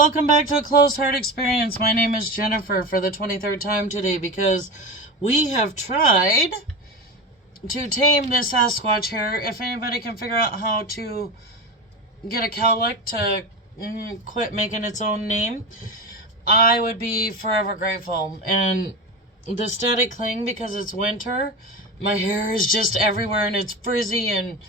welcome back to A Close Heart Experience. My name is Jennifer for the 23rd time today because we have tried to tame this Sasquatch hair. If anybody can figure out how to get a cowlick to quit making its own name, I would be forever grateful. And the static cling, because it's winter, my hair is just everywhere and it's frizzy, and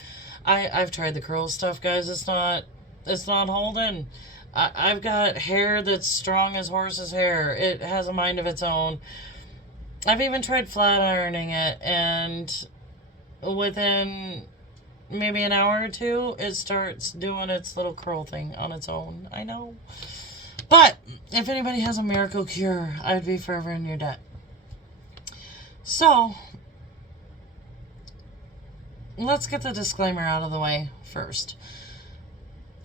I've tried the curl stuff, guys. It's not holding. I've got hair that's strong as horse's hair. It has a mind of its own. I've even tried flat ironing it, and within maybe an hour or two, it starts doing its little curl thing on its own. I know. But if anybody has a miracle cure, I'd be forever in your debt. So, let's get the disclaimer out of the way first.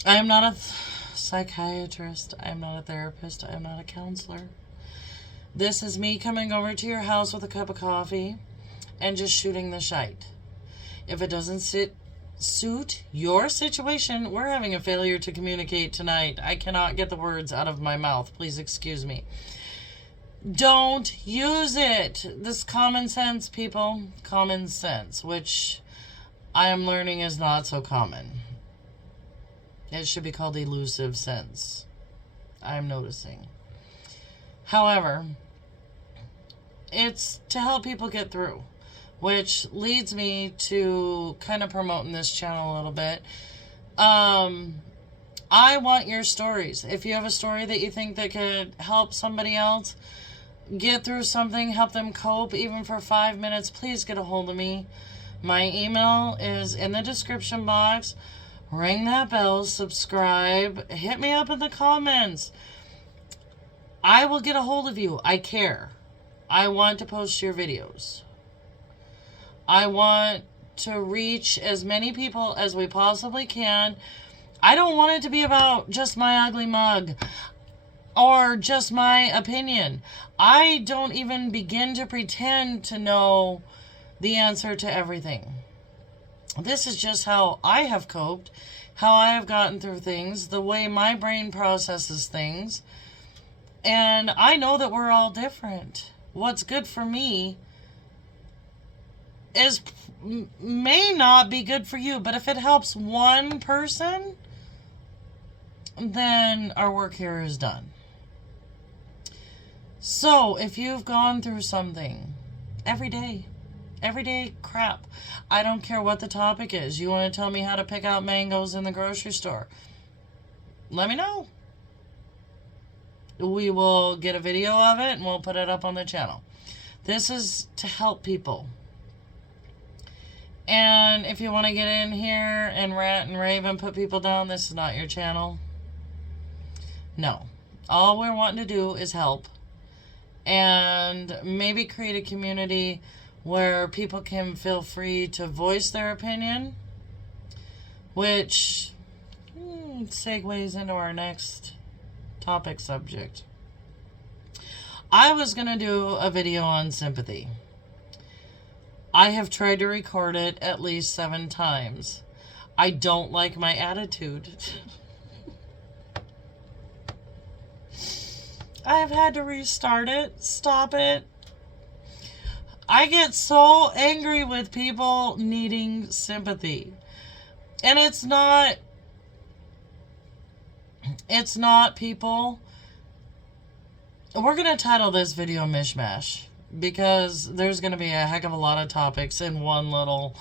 I am not a psychiatrist. I am not a therapist. I am not a counselor. This is me coming over to your house with a cup of coffee and just shooting the shite. If it doesn't suit your situation, we're having a failure to communicate tonight. I cannot get the words out of my mouth. Please excuse me. Don't use it. This common sense, people. Common sense, which I am learning is not so common. It should be called elusive sense, I'm noticing. However, it's to help people get through, which leads me to kind of promoting this channel a little bit. I want your stories. If you have a story that you think that could help somebody else get through something, help them cope, even for 5 minutes, please get a hold of me. My email is in the description box. Ring that bell, subscribe, hit me up in the comments. I will get a hold of you. I care. I want to post your videos. I want to reach as many people as we possibly can. I don't want it to be about just my ugly mug or just my opinion. I don't even begin to pretend to know the answer to everything. This is just how I have coped, how I have gotten through things, the way my brain processes things. And I know that we're all different. What's good for me may not be good for you, but if it helps one person, then our work here is done. So if you've gone through something everyday crap, I don't care what the topic is. You want to tell me how to pick out mangoes in the grocery store, let me know. We will get a video of it and we'll put it up on the channel. This is to help people. And if you want to get in here and rant and rave and put people down, this is not your channel. No. All we're wanting to do is help. And maybe create a community where people can feel free to voice their opinion, which segues into our next topic subject. I was going to do a video on sympathy. I have tried to record it at least 7 times. I don't like my attitude. I have had to restart it, stop it. I get so angry with people needing sympathy. And it's not people. We're going to title this video Mishmash, because there's going to be a heck of a lot of topics in one little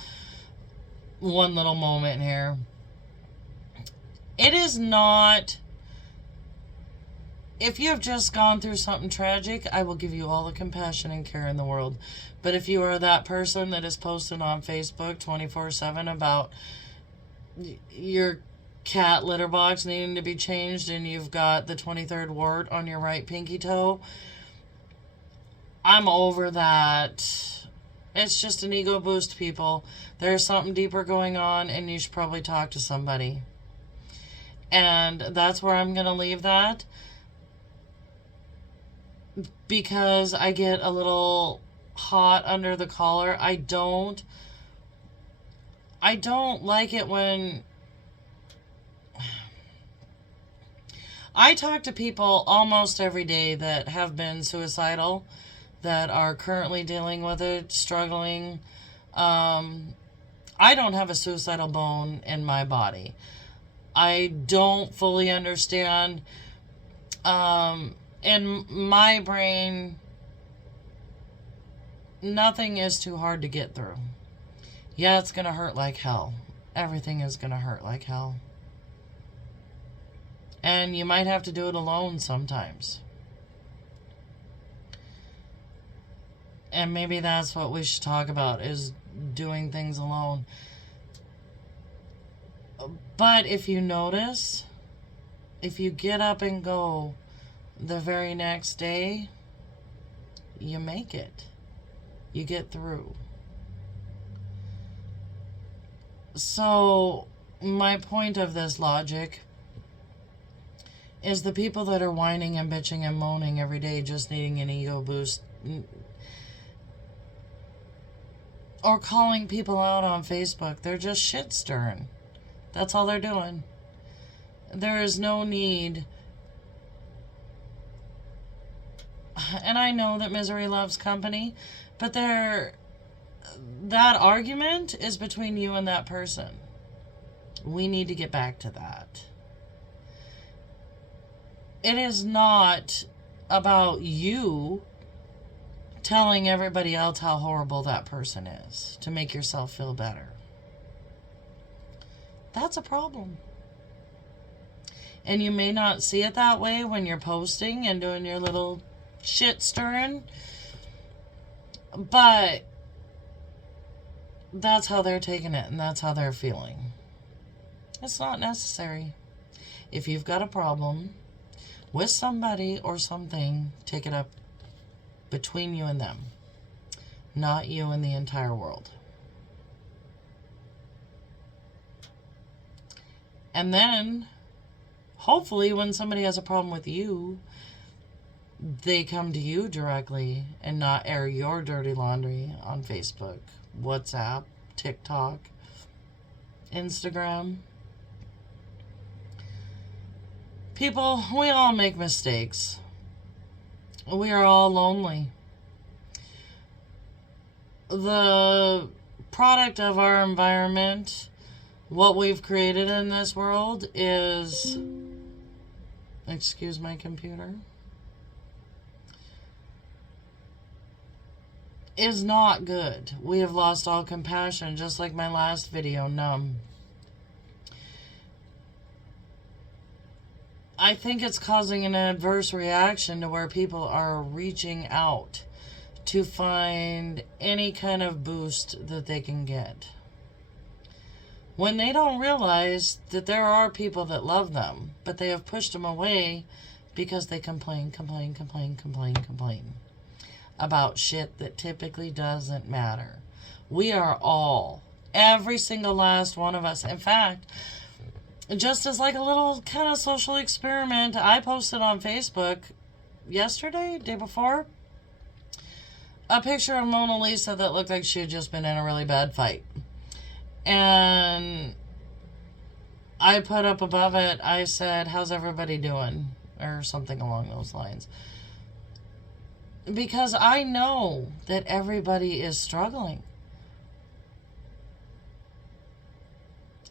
moment here. It is not. If you have just gone through something tragic, I will give you all the compassion and care in the world. But if you are that person that is posting on Facebook 24/7 about your cat litter box needing to be changed and you've got the 23rd wart on your right pinky toe, I'm over that. It's just an ego boost, people. There's something deeper going on and you should probably talk to somebody. And that's where I'm going to leave that. Because I get a little hot under the collar. I don't like it when I talk to people almost every day that have been suicidal, that are currently dealing with it, struggling. I don't have a suicidal bone in my body. I don't fully understand. In my brain, nothing is too hard to get through. Yeah, it's going to hurt like hell. Everything is going to hurt like hell. And you might have to do it alone sometimes. And maybe that's what we should talk about, is doing things alone. But if you notice, if you get up and go the very next day, you make it. You get through. So, my point of this logic is the people that are whining and bitching and moaning every day, just needing an ego boost, or calling people out on Facebook, they're just shit stirring. That's all they're doing. There is no need. And I know that misery loves company, but that argument is between you and that person. We need to get back to that. It is not about you telling everybody else how horrible that person is to make yourself feel better. That's a problem. And you may not see it that way when you're posting and doing your little shit stirring, but that's how they're taking it and that's how they're feeling. It's not necessary. If you've got a problem with somebody or something, take it up between you and them, not you and the entire world. And then, hopefully, when somebody has a problem with you, they come to you directly and not air your dirty laundry on Facebook, WhatsApp, TikTok, Instagram. People, we all make mistakes. We are all lonely. The product of our environment, what we've created in this world is, excuse my computer, is not good. We have lost all compassion, just like my last video, numb. I think it's causing an adverse reaction to where people are reaching out to find any kind of boost that they can get, when they don't realize that there are people that love them, but they have pushed them away because they complain about shit that typically doesn't matter. We are all, every single last one of us. In fact, just as like a little kind of social experiment, I posted on Facebook yesterday, day before, a picture of Mona Lisa that looked like she had just been in a really bad fight. And I put up above it, I said, how's everybody doing? Or something along those lines. Because I know that everybody is struggling.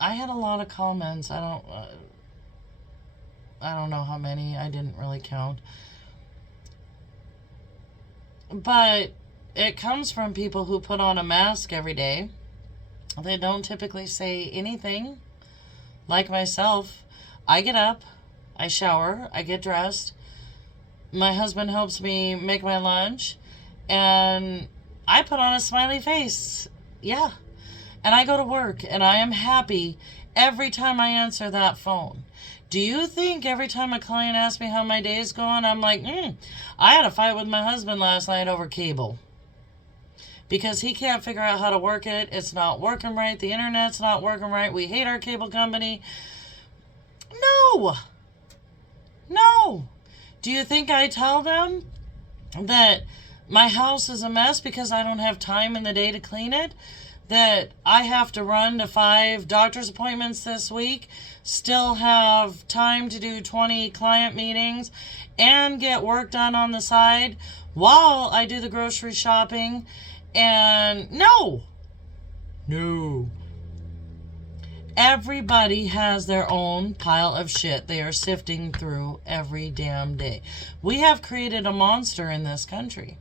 I had a lot of comments. I don't know how many. I didn't really count. But it comes from people who put on a mask every day. They don't typically say anything. Like myself, I get up, I shower, I get dressed. My husband helps me make my lunch, and I put on a smiley face. Yeah. And I go to work, and I am happy every time I answer that phone. Do you think every time a client asks me how my day is going, I'm like, I had a fight with my husband last night over cable. Because he can't figure out how to work it. It's not working right. The internet's not working right. We hate our cable company. No. No. Do you think I tell them that my house is a mess because I don't have time in the day to clean it? that I have to run to 5 doctor's appointments this week, still have time to do 20 client meetings, and get work done on the side while I do the grocery shopping. And no. Everybody has their own pile of shit they are sifting through every damn day. We have created a monster in this country.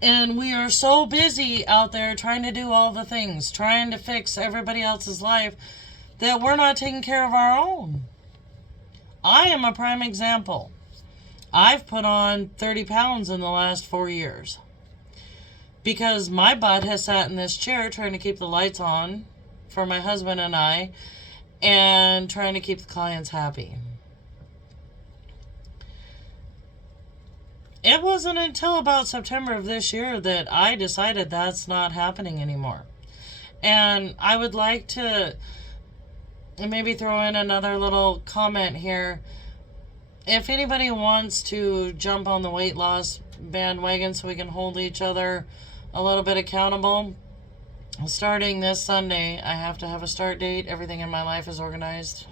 And we are so busy out there trying to do all the things, trying to fix everybody else's life, that we're not taking care of our own. I am a prime example. I've put on 30 pounds in the last 4 years. Because my butt has sat in this chair trying to keep the lights on for my husband and I, and trying to keep the clients happy. It wasn't until about September of this year that I decided that's not happening anymore. And I would like to maybe throw in another little comment here. If anybody wants to jump on the weight loss bandwagon so we can hold each other a little bit accountable, starting this Sunday, I have to have a start date. Everything in my life is organized.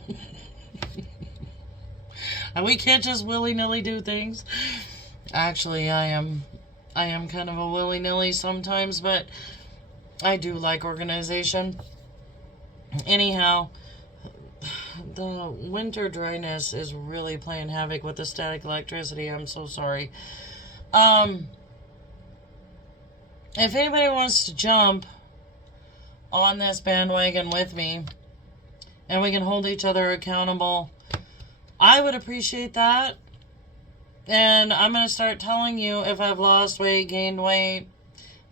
And we can't just willy-nilly do things. Actually, I am kind of a willy-nilly sometimes, but I do like organization. Anyhow, the winter dryness is really playing havoc with the static electricity. I'm so sorry. If anybody wants to jump on this bandwagon with me and we can hold each other accountable, I would appreciate that. And I'm going to start telling you if I've lost weight, gained weight,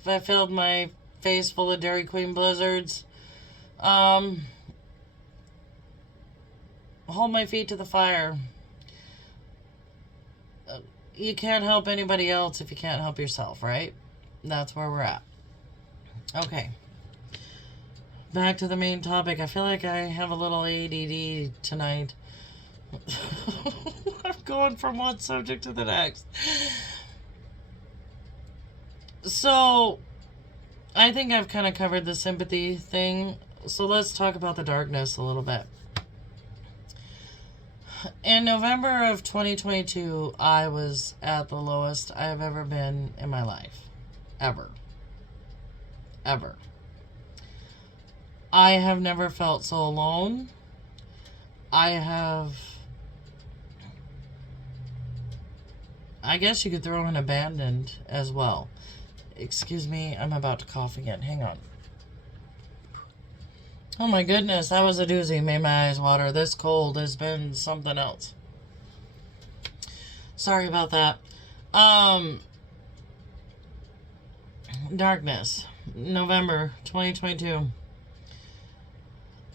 if I filled my face full of Dairy Queen blizzards. Hold my feet to the fire. You can't help anybody else if you can't help yourself, right? That's where we're at. Okay. Back to the main topic. I feel like I have a little ADD tonight. I'm going from one subject to the next. So, I think I've kind of covered the sympathy thing. So let's talk about the darkness a little bit. In November of 2022, I was at the lowest I have ever been in my life. Ever. I have never felt so alone. I guess you could throw in abandoned as well. Excuse me, I'm about to cough again. Hang on. Oh my goodness, that was a doozy. Made my eyes water. This cold has been something else. Sorry about that. Darkness. November 2022.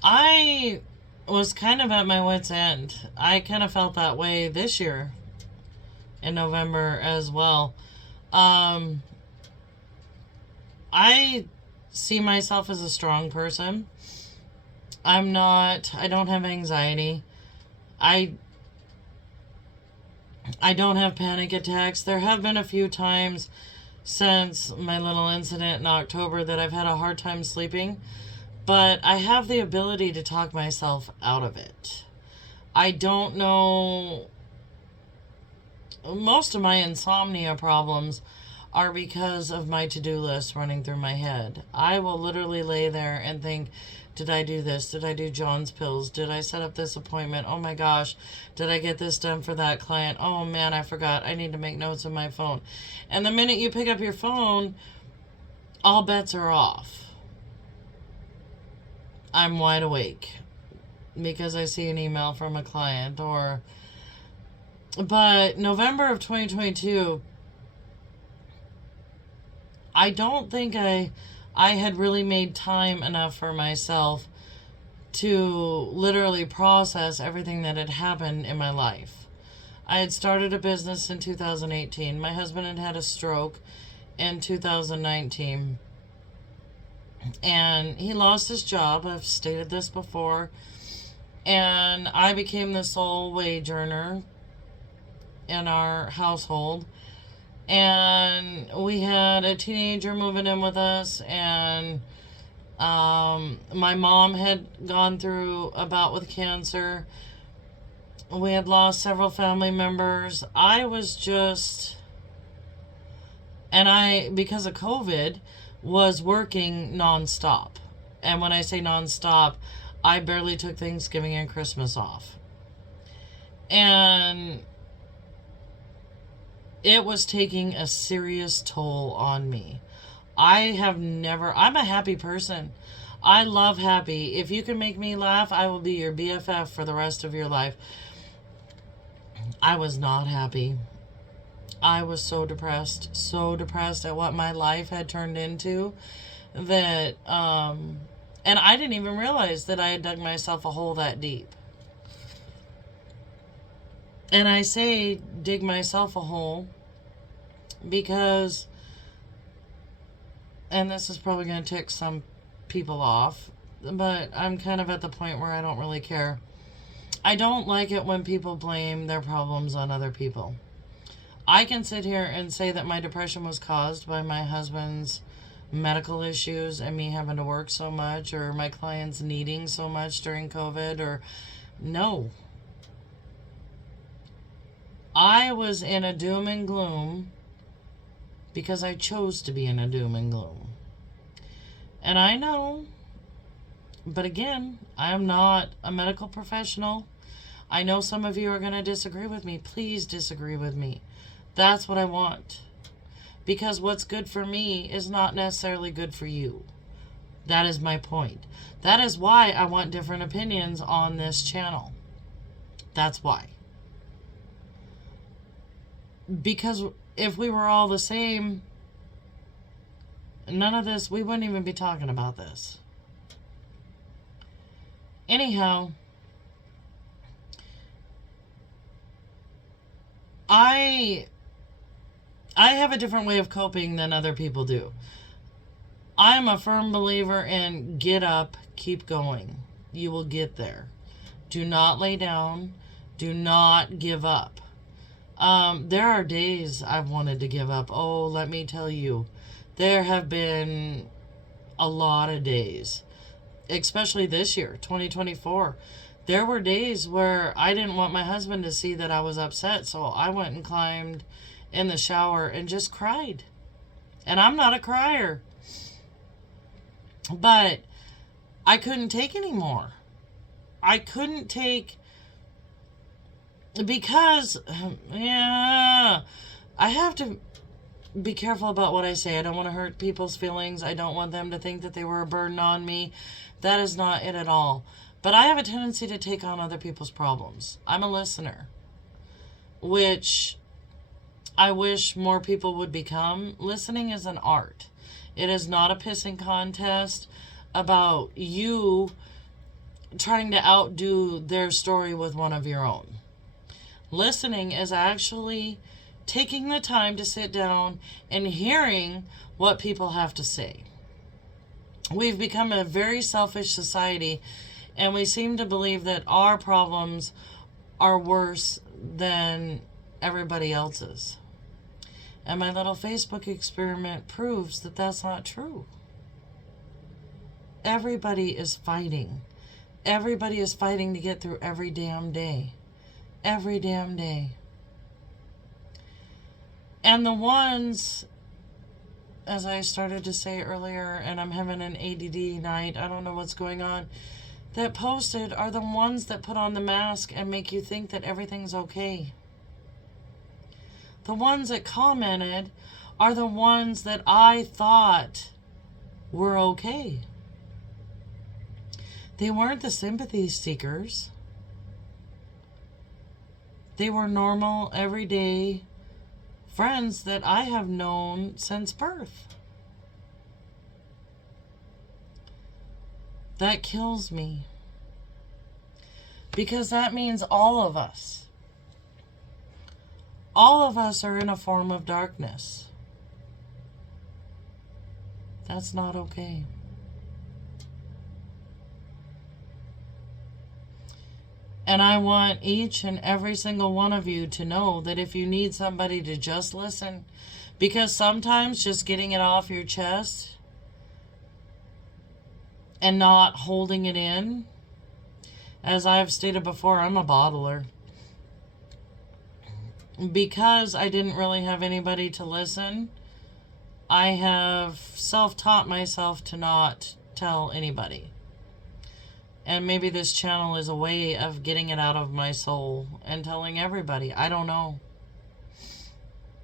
I was kind of at my wit's end. I kind of felt that way this year in November as well. I see myself as a strong person. I don't have anxiety. I don't have panic attacks. There have been a few times since my little incident in October that I've had a hard time sleeping, but I have the ability to talk myself out of it. I don't know. Most of my insomnia problems are because of my to-do list running through my head. I will literally lay there and think, did I do this? Did I do John's pills? Did I set up this appointment? Oh my gosh, did I get this done for that client? Oh man, I forgot. I need to make notes on my phone. And the minute you pick up your phone, all bets are off. I'm wide awake because I see an email from a client but November of 2022, I don't think I had really made time enough for myself to literally process everything that had happened in my life. I had started a business in 2018. My husband had had a stroke in 2019. And he lost his job. I've stated this before. And I became the sole wage earner in our household. And we had a teenager moving in with us, and my mom had gone through a bout with cancer. We had lost several family members. I was just, and I, because of COVID, was working nonstop. And when I say nonstop, I barely took Thanksgiving and Christmas off. And it was taking a serious toll on me. I'm a happy person. I love happy. If you can make me laugh, I will be your BFF for the rest of your life. I was not happy. I was so depressed at what my life had turned into that, and I didn't even realize that I had dug myself a hole that deep. And I say dig myself a hole because, and this is probably going to tick some people off, but I'm kind of at the point where I don't really care. I don't like it when people blame their problems on other people. I can sit here and say that my depression was caused by my husband's medical issues and me having to work so much, or my clients needing so much during COVID, or no. I was in a doom and gloom because I chose to be in a doom and gloom. And I know, but again, I am not a medical professional. I know some of you are going to disagree with me. Please disagree with me. That's what I want. Because what's good for me is not necessarily good for you. That is my point. That is why I want different opinions on this channel. That's why. Because if we were all the same, none of this, we wouldn't even be talking about this. Anyhow, I have a different way of coping than other people do. I'm a firm believer in get up, keep going. You will get there. Do not lay down. Do not give up. There are days I've wanted to give up. Oh, let me tell you, there have been a lot of days, especially this year, 2024. There were days where I didn't want my husband to see that I was upset, so I went and climbed in the shower and just cried. And I'm not a crier, but I couldn't take anymore. I couldn't take, because, yeah, I have to be careful about what I say. I don't want to hurt people's feelings. I don't want them to think that they were a burden on me. That is not it at all. But I have a tendency to take on other people's problems. I'm a listener, which I wish more people would become. Listening is an art. It is not a pissing contest about you trying to outdo their story with one of your own. Listening is actually taking the time to sit down and hearing what people have to say. We've become a very selfish society, and we seem to believe that our problems are worse than everybody else's. And my little Facebook experiment proves that that's not true. Everybody is fighting. Everybody is fighting to get through every damn day. Every damn day. And the ones, as I started to say earlier, and I'm having an ADD night, I don't know what's going on, that posted are the ones that put on the mask and make you think that everything's okay. The ones that commented are the ones that I thought were okay. They weren't the sympathy seekers. They were normal, everyday friends that I have known since birth. That kills me. Because that means all of us are in a form of darkness. That's not okay. And I want each and every single one of you to know that if you need somebody to just listen, because sometimes just getting it off your chest and not holding it in, as I've stated before, I'm a bottler. Because I didn't really have anybody to listen, I have self-taught myself to not tell anybody. And maybe this channel is a way of getting it out of my soul and telling everybody. I don't know.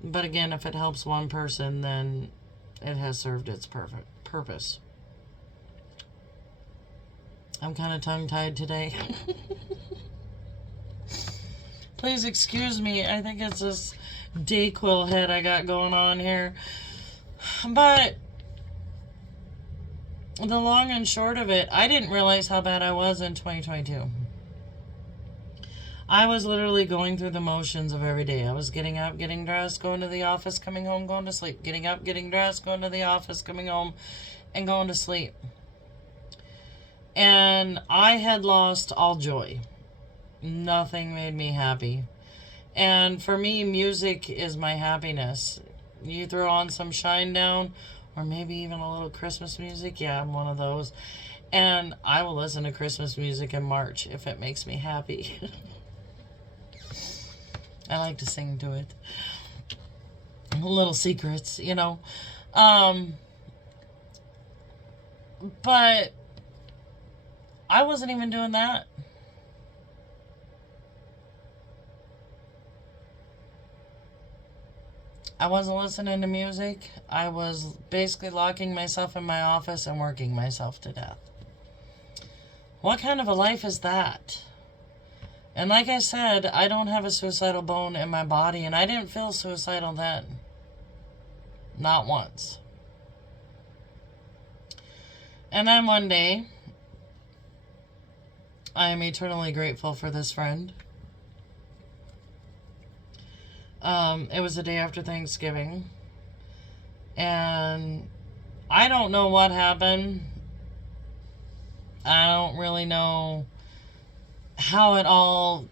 But again, if it helps one person, then it has served its perfect purpose. I'm kind of tongue-tied today. Please excuse me. I think it's this Dayquil head I got going on here. But the long and short of it, I didn't realize how bad I was in 2022. I was literally going through the motions of every day. I was getting up, getting dressed, going to the office, coming home, going to sleep. Getting up, getting dressed, going to the office, coming home, and going to sleep. And I had lost all joy. Nothing made me happy. And for me, music is my happiness. You throw on some Shinedown, or maybe even a little Christmas music. Yeah, I'm one of those. And I will listen to Christmas music in March if it makes me happy. I like to sing to it. Little secrets, you know. But I wasn't even doing that. I wasn't listening to music. I was basically locking myself in my office and working myself to death. What kind of a life is that? And like I said, I don't have a suicidal bone in my body, and I didn't feel suicidal then. Not once. And then one day, I am eternally grateful for this friend. It was the day after Thanksgiving, and I don't know what happened. I don't really know how it all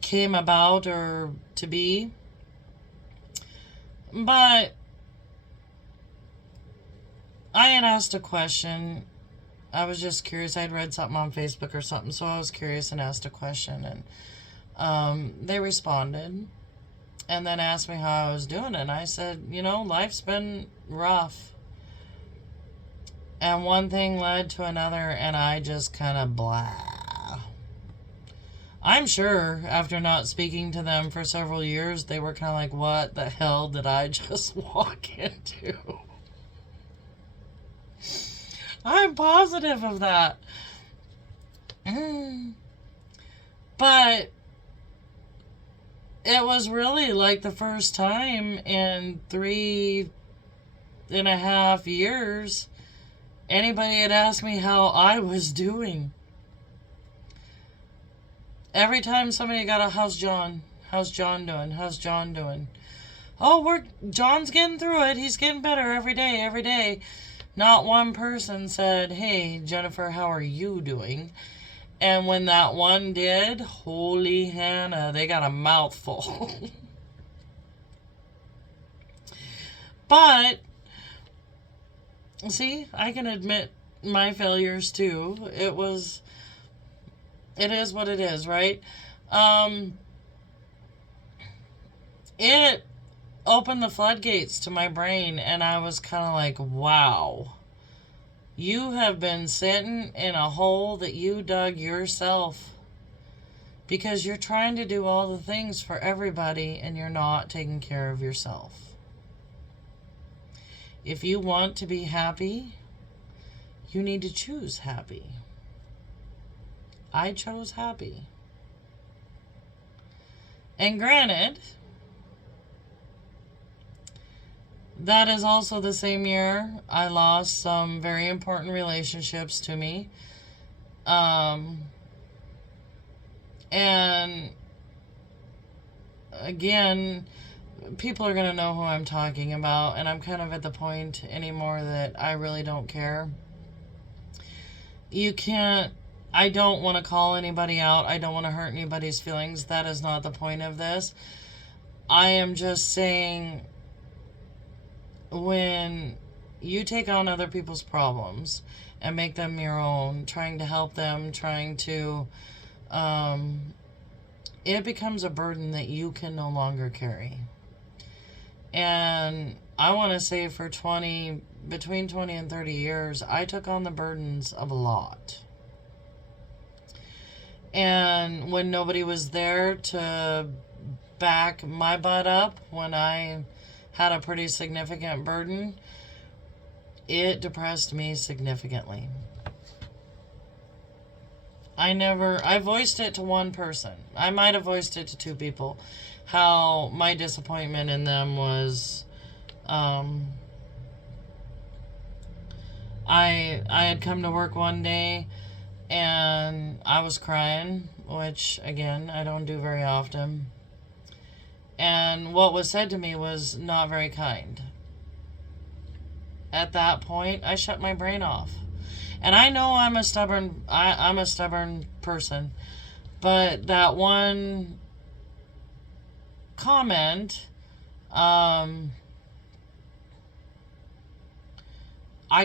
came about or to be, but I had asked a question. I was just curious. I'd read something on Facebook or something, so I was curious and asked a question, and they responded. And then asked me how I was doing. And I said, you know, life's been rough. And one thing led to another, and I just kind of blah. I'm sure after not speaking to them for several years, they were kind of like, what the hell did I just walk into? I'm positive of that. But it was really like the first time in 3.5 years anybody had asked me how I was doing. Every time somebody got a, how's John? How's John doing? How's John doing? Oh, John's getting through it. He's getting better every day, every day. Not one person said, hey, Jennifer, how are you doing? And when that one did, holy Hannah, they got a mouthful. But, see, I can admit my failures too. It is what it is, right? It opened the floodgates to my brain, and I was kind of like, wow. You have been sitting in a hole that you dug yourself because you're trying to do all the things for everybody and you're not taking care of yourself. If you want to be happy, you need to choose happy. I chose happy. And granted, that is also the same year I lost some very important relationships to me. And again, people are going to know who I'm talking about, and I'm kind of at the point anymore that I really don't care. You can't I don't want to call anybody out. I don't want to hurt anybody's feelings. That is not the point of this. I am just saying, when you take on other people's problems and make them your own, trying to help them, trying to, it becomes a burden that you can no longer carry. And I want to say for between 20 and 30 years, I took on the burdens of a lot. And when nobody was there to back my butt up, when I had a pretty significant burden, it depressed me significantly. I voiced it to one person. I might have voiced it to two people. How my disappointment in them was, I had come to work one day and I was crying, which again, I don't do very often. And what was said to me was not very kind. At that point, I shut my brain off. And I know I'm a stubborn person, but that one comment, I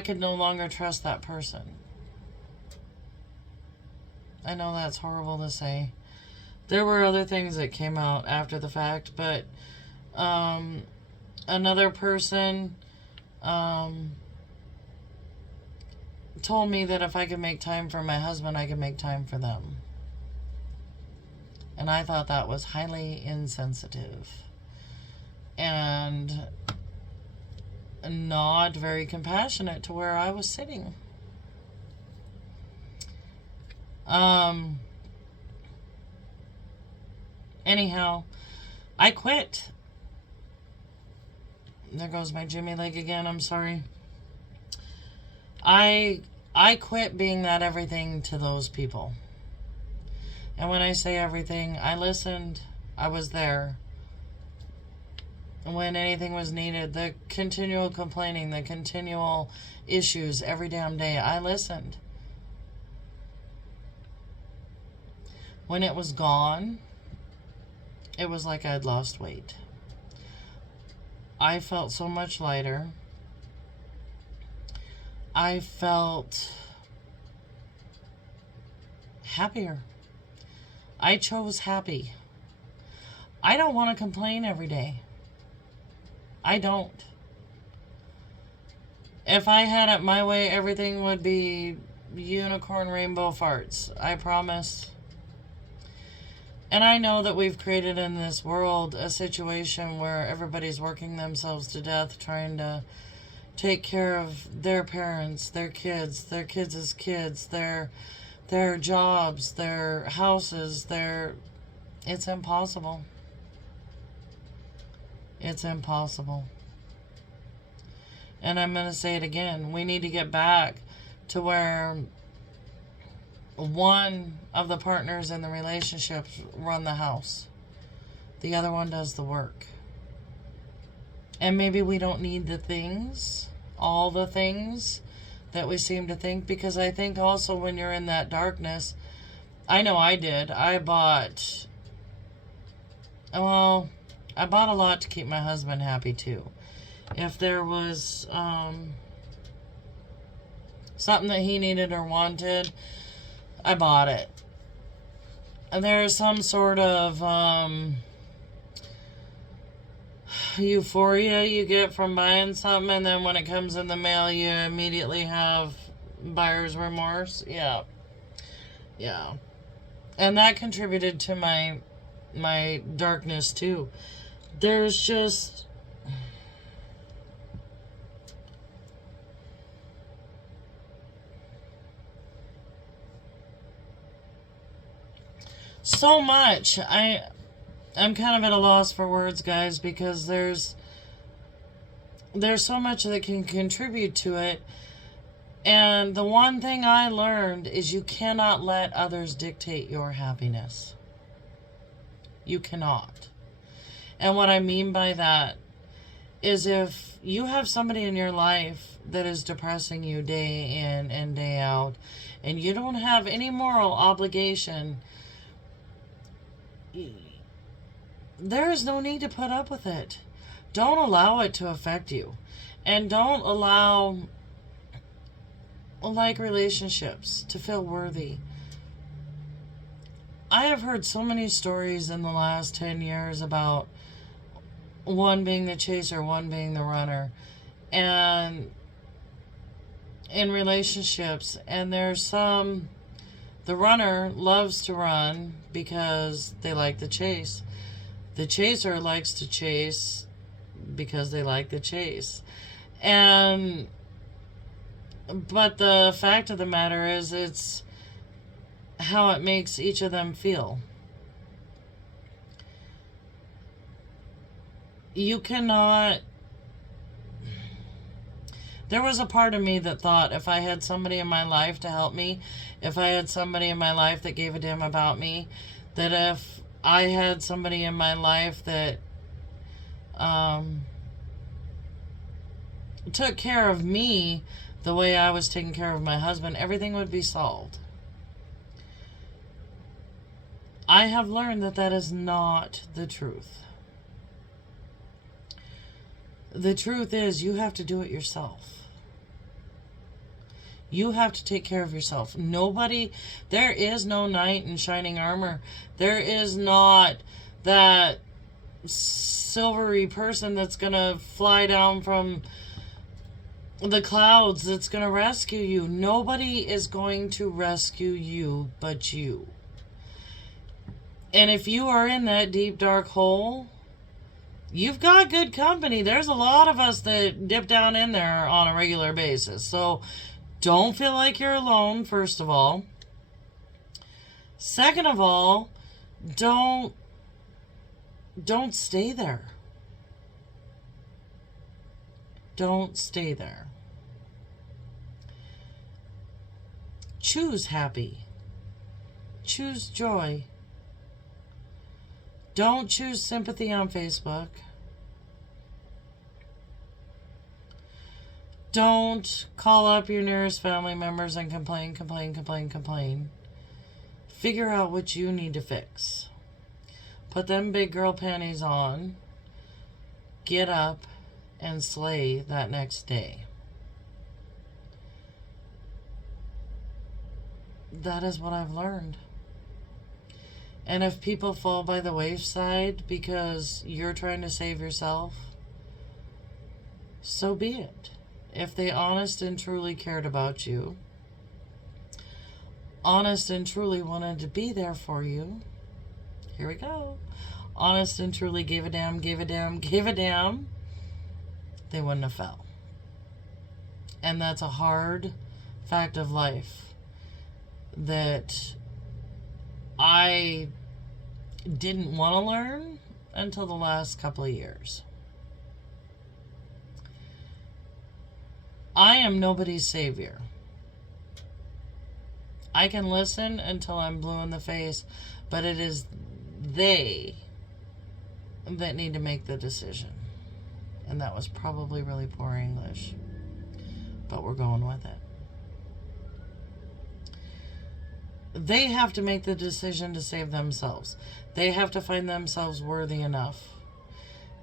could no longer trust that person. I know that's horrible to say. There were other things that came out after the fact, but another person told me that if I could make time for my husband, I could make time for them. And I thought that was highly insensitive and not very compassionate to where I was sitting. Anyhow, I quit. There goes my Jimmy leg again. I'm sorry. I quit being that everything to those people. And when I say everything, I listened. I was there. When anything was needed, the continual complaining, the continual issues every damn day, I listened. When it was gone, it was like I'd lost weight. I felt so much lighter. I felt happier. I chose happy. I don't want to complain every day. I don't. If I had it my way, everything would be unicorn rainbow farts. I promise. And I know that we've created in this world a situation where everybody's working themselves to death trying to take care of their parents, their kids' kids, their jobs, their houses, it's impossible. It's impossible. And I'm going to say it again. We need to get back to where one of the partners in the relationship run the house. The other one does the work. And maybe we don't need all the things that we seem to think, because I think also when you're in that darkness, I know I did. I bought a lot to keep my husband happy too. If there was something that he needed or wanted, I bought it. And there's some sort of euphoria you get from buying something, and then when it comes in the mail, you immediately have buyer's remorse. Yeah. And that contributed to my darkness too. There's just so much. I'm kind of at a loss for words, guys, because there's so much that can contribute to it. And the one thing I learned is you cannot let others dictate your happiness. You cannot. And what I mean by that is if you have somebody in your life that is depressing you day in and day out, and you don't have any moral obligation, there is no need to put up with it. Don't allow it to affect you. And don't allow, like, relationships to feel worthy. I have heard so many stories in the last 10 years about one being the chaser, one being the runner. And in relationships, and there's some, the runner loves to run because they like the chase. The chaser likes to chase because they like the chase. And but the fact of the matter is, it's how it makes each of them feel. You cannot. There was a part of me that thought, if I had somebody in my life to help me, if I had somebody in my life that gave a damn about me, that if I had somebody in my life that took care of me the way I was taking care of my husband, everything would be solved. I have learned that that is not the truth. The truth is, you have to do it yourself. You have to take care of yourself. Nobody, there is no knight in shining armor. There is not that silvery person that's going to fly down from the clouds that's going to rescue you. Nobody is going to rescue you but you. And if you are in that deep, dark hole, you've got good company. There's a lot of us that dip down in there on a regular basis. So don't feel like you're alone, first of all. Second of all, don't stay there. Don't stay there. Choose happy. Choose joy. Don't choose sympathy on Facebook. Don't call up your nearest family members and complain. Figure out what you need to fix. Put them big girl panties on. Get up and slay that next day. That is what I've learned. And if people fall by the wayside because you're trying to save yourself, so be it. If they honest and truly cared about you, honest and truly wanted to be there for you, here we go. Honest and truly gave a damn, they wouldn't have fell. And that's a hard fact of life that I didn't want to learn until the last couple of years. I am nobody's savior. I can listen until I'm blue in the face, but it is they that need to make the decision. And that was probably really poor English, but we're going with it. They have to make the decision to save themselves. They have to find themselves worthy enough.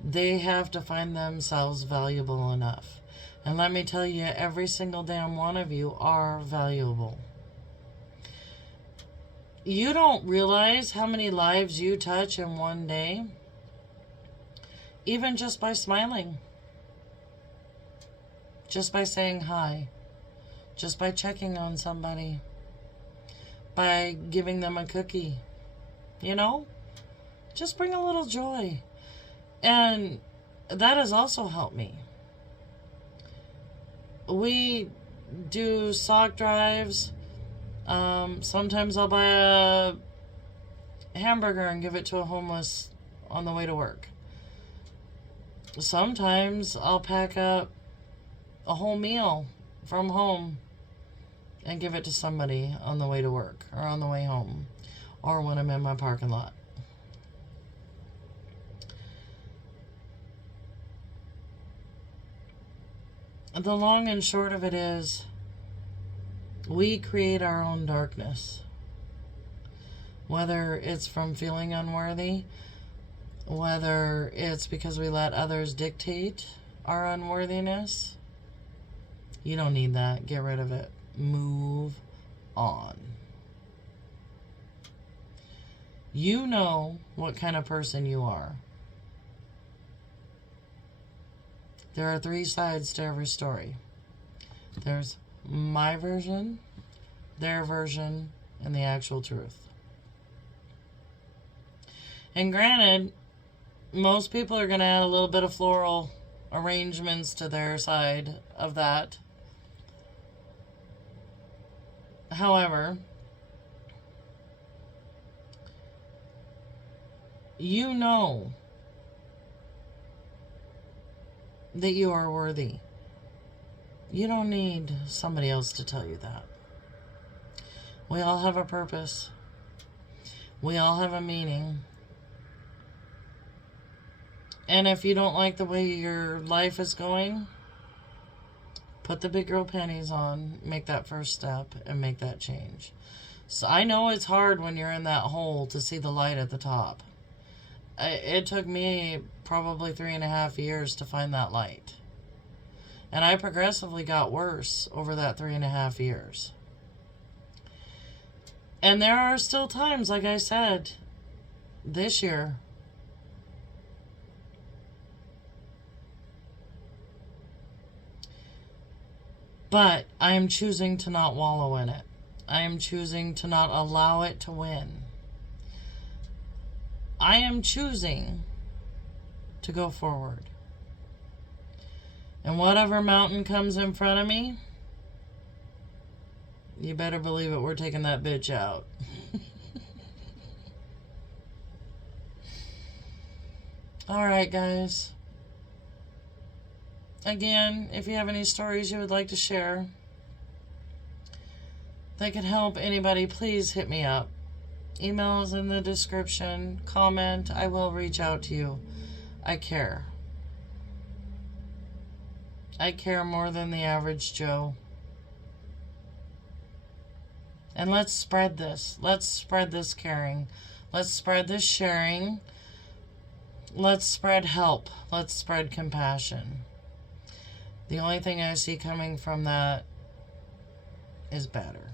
They have to find themselves valuable enough. And let me tell you, every single damn one of you are valuable. You don't realize how many lives you touch in one day, even just by smiling, just by saying hi, just by checking on somebody, by giving them a cookie, you know? Just bring a little joy. And that has also helped me. We do sock drives. Sometimes I'll buy a hamburger and give it to a homeless on the way to work. Sometimes I'll pack up a whole meal from home and give it to somebody on the way to work or on the way home or when I'm in my parking lot. The long and short of it is, we create our own darkness. Whether it's from feeling unworthy, whether it's because we let others dictate our unworthiness, you don't need that. Get rid of it. Move on. You know what kind of person you are. There are 3 sides to every story. There's my version, their version, and the actual truth. And granted, most people are going to add a little bit of floral arrangements to their side of that. However, you know that you are worthy. You don't need somebody else to tell you that. We all have a purpose. We all have a meaning. And if you don't like the way your life is going, put the big girl panties on, make that first step, and make that change. So I know it's hard when you're in that hole to see the light at the top. It took me probably 3.5 years to find that light. And I progressively got worse over that 3.5 years. And there are still times, like I said, this year, but I am choosing to not wallow in it. I am choosing to not allow it to win. I am choosing to go forward. And whatever mountain comes in front of me, you better believe it, we're taking that bitch out. Alright, guys. Again, if you have any stories you would like to share that could help anybody, please hit me up. Email is in the description. Comment. I will reach out to you. I care. I care more than the average Joe. And let's spread this. Let's spread this caring. Let's spread this sharing. Let's spread help. Let's spread compassion. The only thing I see coming from that is better.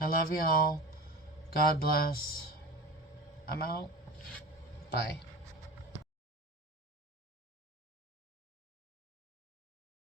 I love you all. God bless. I'm out. Bye.